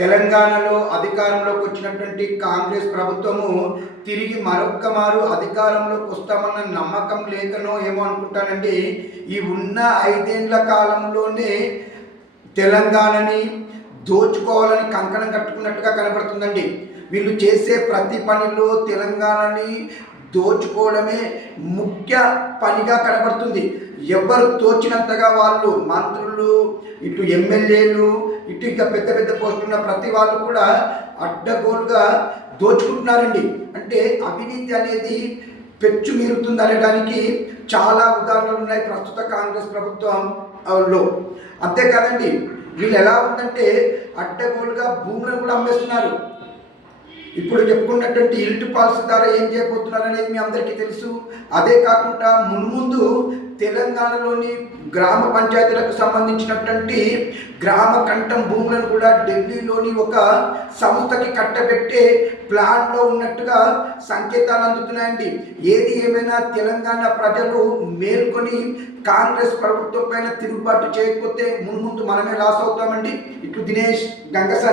తెలంగాణలో అధికారంలోకి వచ్చినటువంటి కాంగ్రెస్ ప్రభుత్వము తిరిగి మరొక్క మారు అధికారంలోకి వస్తామన్న నమ్మకం లేకనో ఏమో అనుకుంటానండి. ఈ ఉన్న 5 ఏళ్ల కాలంలోనే తెలంగాణని దోచుకోవాలని కంకణం కట్టుకున్నట్టుగా కనబడుతుందండి. వీళ్ళు చేసే ప్రతి పనిలో తెలంగాణని దోచుకోవడమే ముఖ్య పనిగా కనబడుతుంది. ఎవరు తోచినంతగా వాళ్ళు మంత్రులు, ఇటు ఎమ్మెల్యేలు, ఇటు ఇంకా పెద్ద పెద్ద పోస్టులున్న ప్రతి వాళ్ళు కూడా అడ్డగోలుగా దోచుకుంటున్నారండి. అంటే అవినీతి అనేది పెచ్చు మీరుతుంది అనడానికి చాలా ఉదాహరణలు ఉన్నాయి ప్రస్తుత కాంగ్రెస్ ప్రభుత్వంలో. అంతేకాదండి, వీళ్ళు ఎలా ఉందంటే అడ్డగోలుగా భూములను కూడా అమ్మేస్తున్నారు. ఇప్పుడు చెప్పుకున్నటువంటి ఇల్టు పాలసీ ద్వారా ఏం చేయబోతున్నారు అనేది మీ అందరికీ తెలుసు. అదే కాకుండా మున్ముందు తెలంగాణలోని గ్రామ పంచాయతీలకు సంబంధించినటువంటి గ్రామ కంఠం భూములను కూడా ఢిల్లీలోని ఒక సంస్థకి కట్టబెట్టే ప్లాన్లో ఉన్నట్టుగా సంకేతాలు అందుతున్నాయండి. ఏది ఏమైనా తెలంగాణ ప్రజలు మేల్కొని కాంగ్రెస్ ప్రభుత్వం పైన తిరుగుబాటు చేయకపోతే మున్ముందు మనమే లాస్ అవుతామండి. ఇట్లు దినేష్ గంగసాని.